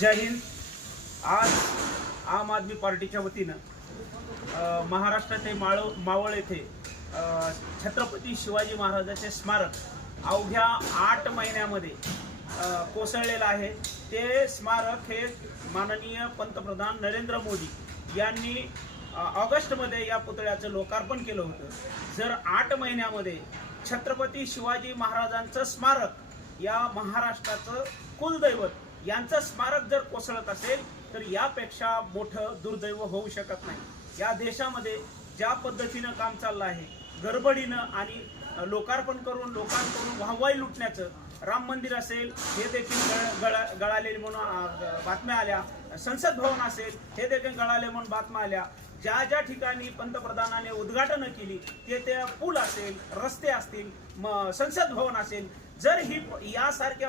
जय हिंद। आज आम आदमी पार्टीच्या वतीनं महाराष्ट्राचे मावळ येथे छत्रपती शिवाजी महाराजांचे स्मारक अवघ्या 8 महिन्यामध्ये कोसळलेलं आहे। ते स्मारक हे माननीय पंतप्रधान नरेंद्र मोदी यांनी ऑगस्टमध्ये या पुतळ्याचं लोकार्पण केलं होतं। जर 8 महिन्यामध्ये छत्रपती शिवाजी महाराजांचं स्मारक, या महाराष्ट्राचं कुलदैवत यांचं स्मारक जर कोसळत असेल तर यापेक्षा मोठं दुर्दैव होऊ शकत नाही। या देशामध्ये ज्या पद्धतीनं काम चाललं आहे, गडबडीनं आणि लोकार्पण करून लोकांकडून वाहवाई लुटण्याचं, राम मंदिर असेल हे देखील गळालेले म्हणून बातम्या आल्या, संसद भवन असेल हे देखील गळाले म्हणून बातम्या आल्या। ज्या ज्या ठिकाणी पंतप्रधानाने उद्घाटन केली ते पूल असेल, रस्ते असतील, संसद भवन असेल, जर ही यासारख्या